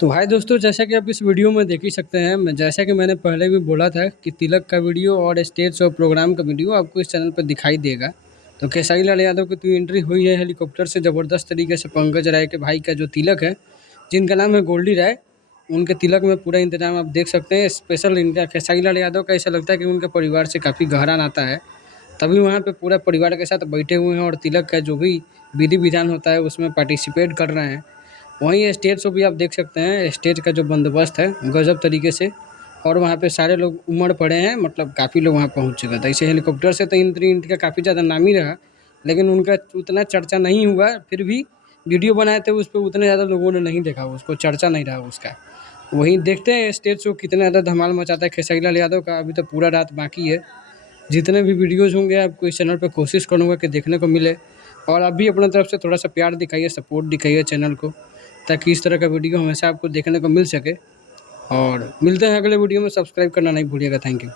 तो हाय दोस्तों, जैसा कि आप इस वीडियो में देख ही सकते हैं, जैसा कि मैंने पहले भी बोला था कि तिलक का वीडियो और स्टेज शो प्रोग्राम का वीडियो आपको इस चैनल पर दिखाई देगा। तो खेसारी लाल यादव की तो एंट्री हुई है हेलीकॉप्टर से ज़बरदस्त तरीके से। पंकज राय के भाई का जो तिलक है, जिनका नाम है गोल्डी राय, उनके तिलक में पूरा इंतजाम आप देख सकते हैं। स्पेशल इनका खेसारी लाल यादव का ऐसा लगता है कि उनके परिवार से काफ़ी गहरा नाता है, तभी वहाँ पे पूरा परिवार के साथ बैठे हुए हैं और तिलक का जो भी विधि विधान होता है उसमें पार्टिसिपेट कर रहे हैं। वहीं स्टेज शो भी आप देख सकते हैं, स्टेज का जो बंदोबस्त है गजब तरीके से। और वहाँ पे सारे लोग उमड़ पड़े हैं, मतलब काफ़ी लोग वहाँ पहुँच चुके थे। इसे हेलीकॉप्टर से तो एंट्री इनका काफ़ी ज़्यादा नामी रहा, लेकिन उनका उतना चर्चा नहीं हुआ। फिर भी वीडियो बनाए थे उस पे, उतने ज़्यादा लोगों ने नहीं देखा, उसको चर्चा नहीं रहा उसका। वहीं देखते हैं स्टेज शो कितना ज़्यादा धमाल मचाता है खेसारी लाल यादव का। अभी तो पूरा रात बाकी है। जितने भी वीडियोज़ होंगे आपको इस चैनल पे कोशिश करूँगा कि देखने को मिले। और आप भी अपनी तरफ से थोड़ा-सा प्यार दिखाइए, सपोर्ट दिखाइए चैनल को, ताकि इस तरह का वीडियो हमेशा आपको देखने को मिल सके। और मिलते हैं अगले वीडियो में, सब्सक्राइब करना नहीं भूलिएगा। Thank you.